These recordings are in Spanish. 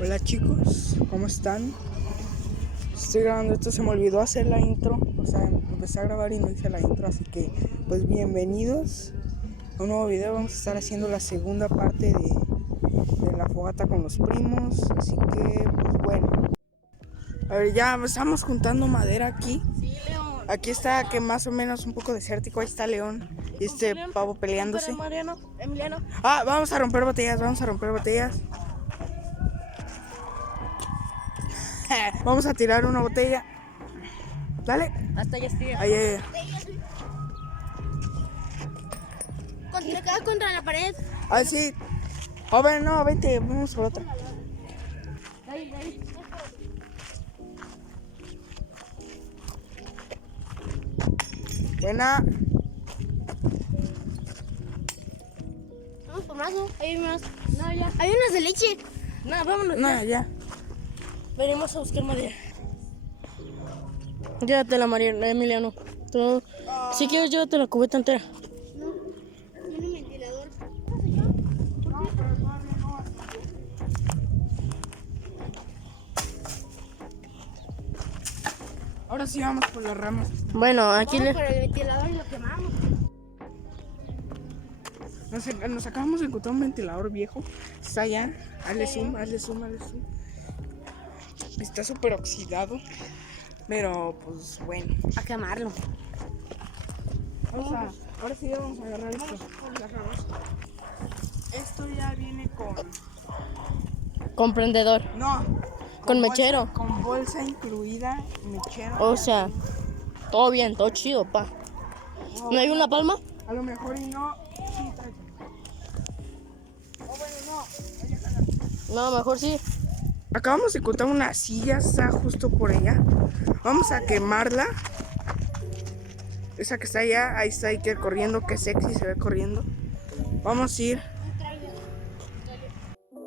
Hola chicos, ¿cómo están? Estoy grabando esto, se me olvidó hacer la intro. O sea, empecé a grabar y no hice la intro, así que pues bienvenidos a un nuevo video. Vamos a estar haciendo la segunda parte de la fogata con los primos. Así que pues bueno. A ver, ya estamos juntando madera aquí. Sí, León. Aquí está que más o menos un poco desértico. Ahí está León y este pavo peleándose. Emiliano. Ah, vamos a romper botellas, vamos a romper botellas. Vamos a tirar una botella. Dale. Hasta ya estoy. Ahí. Contra la pared. Ah, sí. A ver, no, vete, vamos por otra. Ahí. Buena. Vamos por más, ¿no? Hay más. No, ya. Hay unas de leche. No, vámonos. No, ya. Venimos a buscar madera. Llévate la María, Emiliano. Tú, si quieres, llévate la cubeta entera. No, tiene un ventilador. Ahora sí vamos por las ramas. Bueno, aquí le. Por el ventilador y lo quemamos. Nos acabamos de encontrar un ventilador viejo. Está allá. Hazle zoom. Está súper oxidado. Pero pues bueno. A quemarlo. Ahora sí vamos a agarrar esto. Las ramas. Esto ya viene con. Con prendedor. No. Con mechero. Con bolsa incluida, mechero. O sea, todo bien, todo chido, pa. ¿No hay una palma? A lo mejor y no. Sí, trae. No, mejor sí. Acabamos de encontrar una silla, está justo por allá. Vamos a quemarla. Esa que está allá, ahí está Iker corriendo, que sexy se ve corriendo. Vamos a ir.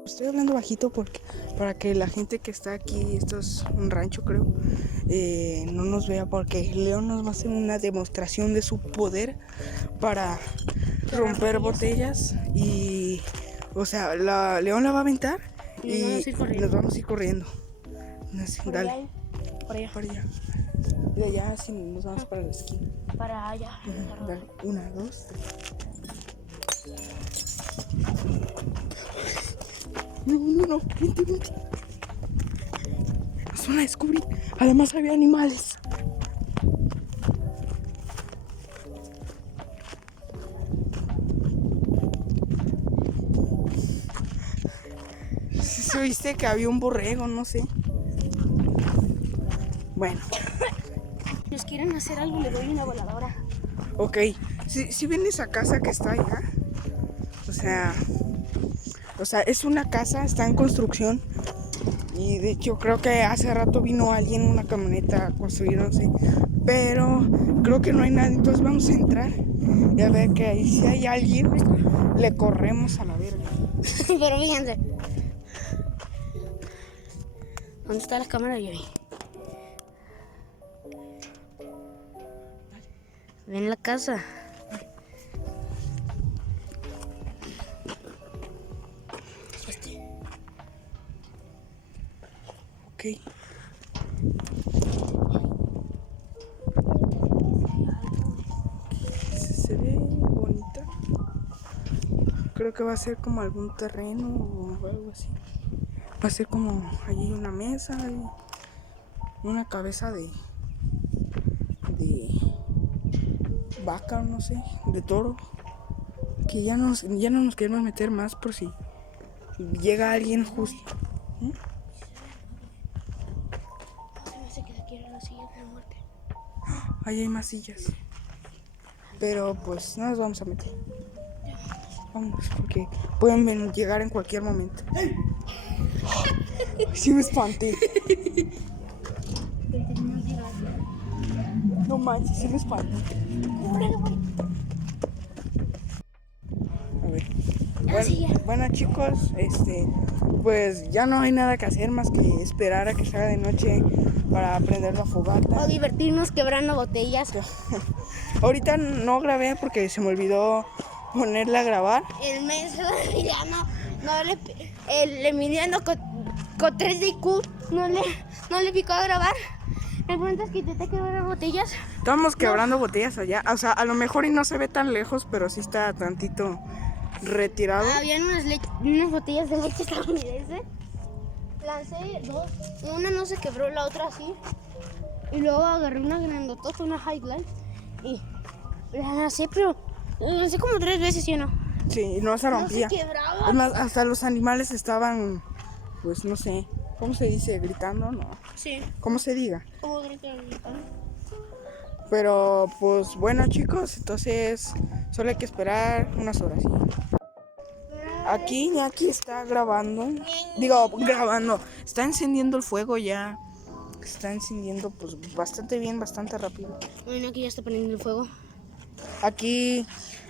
Estoy hablando bajito porque para que la gente que está aquí, esto es un rancho creo, no nos vea, porque León nos va a hacer una demostración de su poder para romper botellas y, o sea, León la va a aventar y nos vamos a ir corriendo. Dale. Para allá. Para allá. De allá sí nos vamos para la esquina. Para allá. Dale, 1, 2, 3. No, vente. Nos van a descubrir. Además había animales. Si oíste que había un borrego, no sé. Bueno. Si nos quieren hacer algo, le doy una voladora. Ok. Si ven esa casa que está allá. O sea, es una casa, está en construcción. Y de hecho creo que hace rato vino alguien en una camioneta a construir, no sé. Pero creo que no hay nadie, entonces vamos a entrar. Y a ver que ahí si hay alguien, le corremos a la verga. Pero fíjense. ¿Dónde está la cámara de hoy? Ven la casa. Ok. Se ve bonita. Creo que va a ser como algún terreno o algo así. Va a ser como allí una mesa y una cabeza de vaca, no sé, de toro. Que ya no nos queremos meter más por si llega alguien justo. Ahí hay más sillas. Pero pues no nos vamos a meter. Vamos, porque pueden llegar en cualquier momento. Sí me espanté. No manches, sí me espanté. A ver. Bueno chicos, pues ya no hay nada que hacer más que esperar a que se haga de noche para prender la fogata. O divertirnos quebrando botellas. Ahorita no grabé porque se me olvidó ponerla a grabar. El mes de Emiliano, el Emiliano con 3 de IQ no le picó a grabar. El punto es que intenté quebrar botellas. Estamos quebrando botellas allá. O sea, a lo mejor y no se ve tan lejos, pero sí está tantito retirado. Habían unas botellas de leche estadounidense. Lancé 2. Una no se quebró, la otra sí. Y luego agarré una grandotota, una Highlight. Y la lancé, pero la lancé como 3 veces, ¿sí o no? Sí, y no se rompía. No se quebraba. Es más, hasta los animales estaban, pues no sé, ¿cómo se dice? ¿Gritando? No. Sí. ¿Cómo se diga? ¿Cómo gritan? Pero pues bueno, chicos, entonces solo hay que esperar unas horas. ¿Sí? Aquí Iñaki está grabando. Digo, grabando. Está encendiendo el fuego ya. Está encendiendo pues bastante bien, bastante rápido. Bueno, aquí ya está poniendo el fuego. Aquí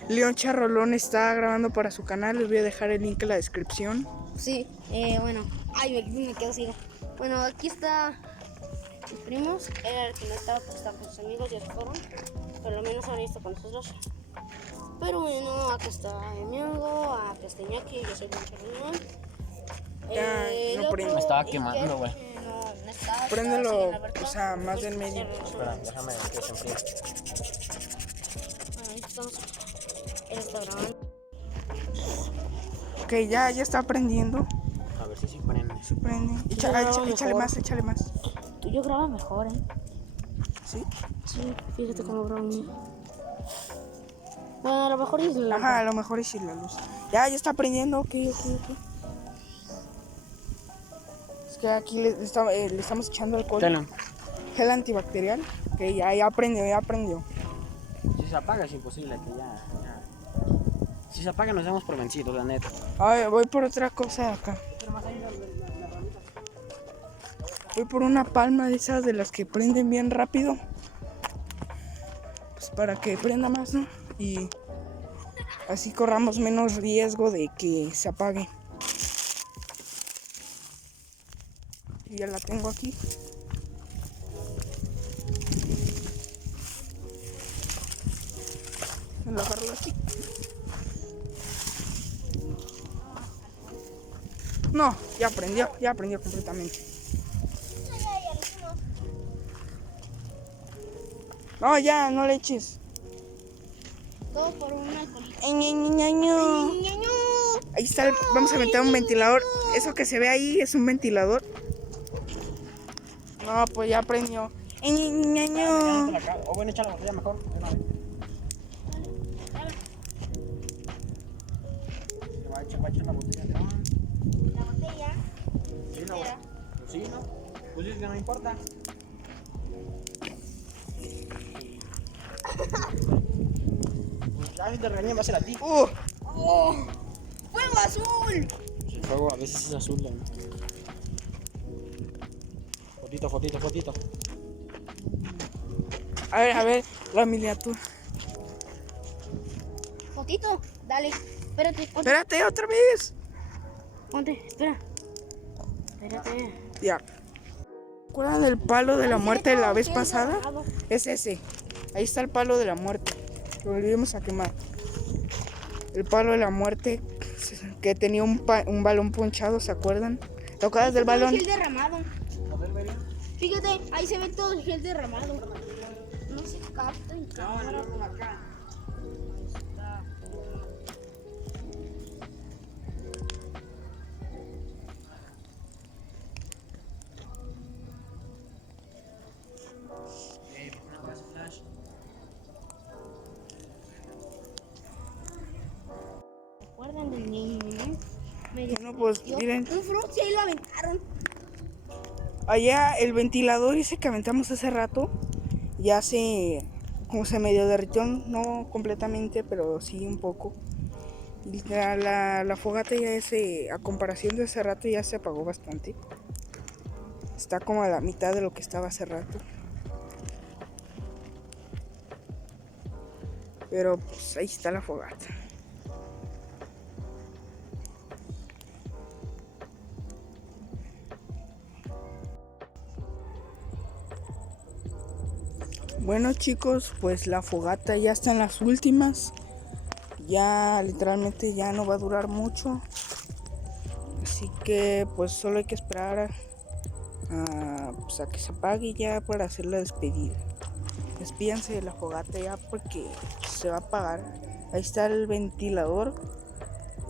León Charrolón está grabando para su canal. Les voy a dejar el link en la descripción. Sí, bueno. Ay, me quedo ciego. Bueno, aquí está mis primos. Era el que no estaba, pues estaba con sus amigos, ya se fueron. Por lo menos ahora está con nosotros. Pero bueno, acá está Emiango, acá está Iñaki, yo soy León Charrolón. Ya, no prende. Me estaba quemando, güey. No estaba. Préndelo, o sea, más del medio. Espera, déjame que se enfríe. Ahí estamos. Él está grabando. Ok, ya está prendiendo. A ver si sí prende. Se prende. Échale más, échale más. Tú yo grabas mejor, ¿eh? ¿Sí? Sí, fíjate cómo grabo mío. Bueno, a lo mejor es la Ajá, a lo mejor es la luz. Ya está prendiendo, ok. Es que aquí le estamos echando alcohol. Tela. Gel antibacterial. Ok, ya prendió. Si se apaga es imposible que ya. Si se apaga nos damos por vencidos, la neta. A ver, voy por otra cosa de acá. Voy por una palma de esas de las que prenden bien rápido. Pues para que prenda más, ¿no? Y así corramos menos riesgo de que se apague. Y ya la tengo aquí. Me la agarro así. No, ya prendió completamente. No, ya, no le eches. Todo por un alcoholito. Ahí está, vamos a aventar un ventilador. Eso que se ve ahí es un ventilador. No, pues ya prendió. O bueno, echa la botella mejor. Va a echar la botella. La botella. Sí, no. Pues sí, ¿no? Pues es que no importa. Pues ya si te regañé va a ser a ti. ¡Oh! ¡Fuego azul! El fuego a veces es azul, ¿no? Fotito. A ver, la miniatura. Fotito, dale. Espérate, Espérate, otra vez. ponte, espera. Espérate. Ya. ¿Recuerdan del palo de la muerte de la vez pasada? Es ese. Ahí está el palo de la muerte. Lo volvimos a quemar. El palo de la muerte que tenía un balón ponchado, ¿se acuerdan? ¿Te acuerdas del balón? El gel derramado. Fíjate, ahí se ve todo el gel derramado. No se capta en cámara. acá. Ahí está. ¿Recuerdan del niño? Bueno, pues miren. Un frutti ahí lo aventaron. Allá el ventilador ese que aventamos hace rato ya como se medio derritió, no completamente, pero sí un poco. Y la fogata ya a comparación de hace rato ya se apagó bastante. Está como a la mitad de lo que estaba hace rato. Pero pues ahí está la fogata. Bueno chicos, pues la fogata ya está en las últimas. Ya literalmente ya no va a durar mucho. Así que pues solo hay que esperar pues, a que se apague ya para hacer la despedida. Despídanse de la fogata ya porque se va a apagar. Ahí está el ventilador,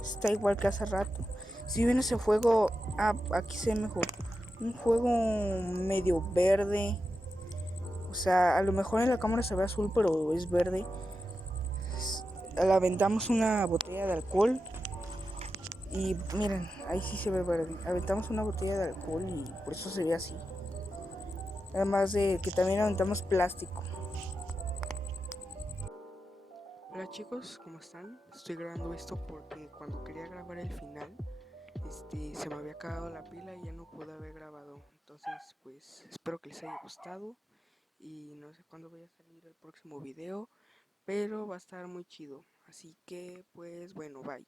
está igual que hace rato. Si ven ese fuego, aquí se ve mejor. Un fuego medio verde. O sea, a lo mejor en la cámara se ve azul, pero es verde. Le aventamos una botella de alcohol. Y miren, ahí sí se ve verde. Aventamos una botella de alcohol y por eso se ve así. Además de que también aventamos plástico. Hola chicos, ¿cómo están? Estoy grabando esto porque cuando quería grabar el final, se me había acabado la pila y ya no pude haber grabado. Entonces, pues espero que les haya gustado y no sé cuándo vaya a salir el próximo video, pero va a estar muy chido. Así que, pues bueno, bye.